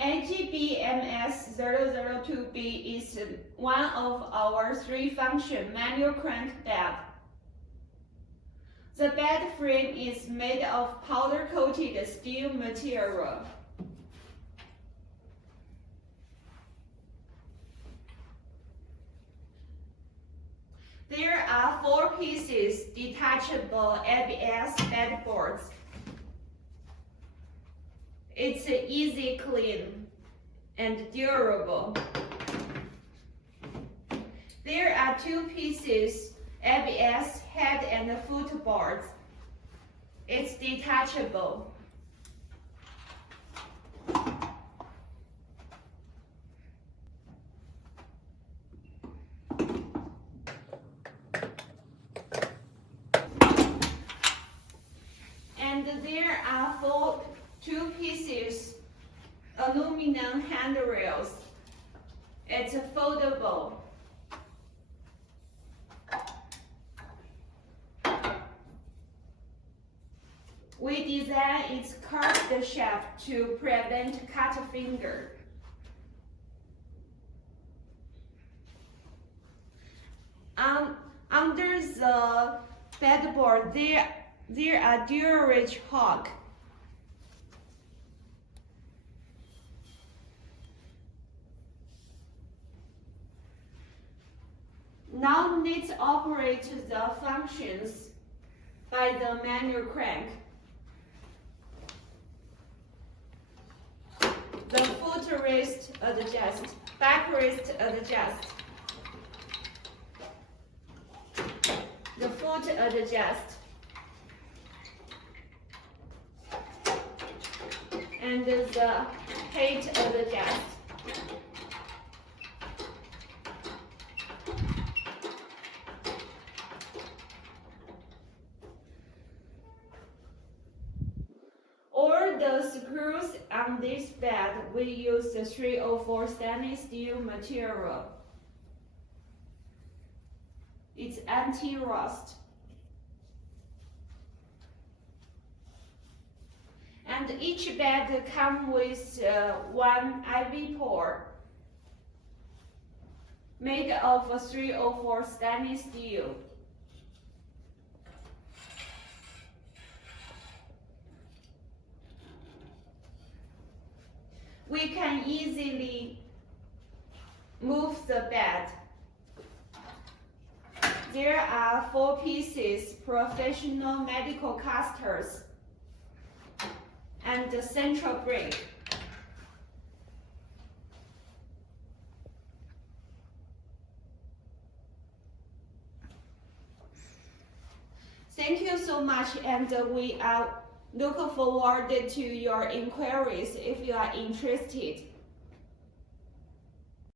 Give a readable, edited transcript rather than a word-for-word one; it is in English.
AG-BMS002B is one of our 3-function manual crank bed. The bed frame is made of powder-coated steel material. There are 4 pieces detachable ABS headboards. It's easy clean and durable. There are 2 pieces ABS head and footboards. It's detachable. And there are 2 pieces aluminum handrails. It's foldable. We designed its curved shape to prevent cut finger. Under the bedboard, there are dual reach hooks. Now let's operate the functions by the manual crank. The footrest adjust, backrest adjust. The foot adjust. And the height adjust. All the screws on this bed, we use the 304 stainless steel material. It's anti-rust. And each bed comes with one IV port made of 304 stainless steel. We can easily move the bed. There are 4 pieces professional medical casters and the central brake. Thank you so much, and we are looking forward to your inquiries if you are interested.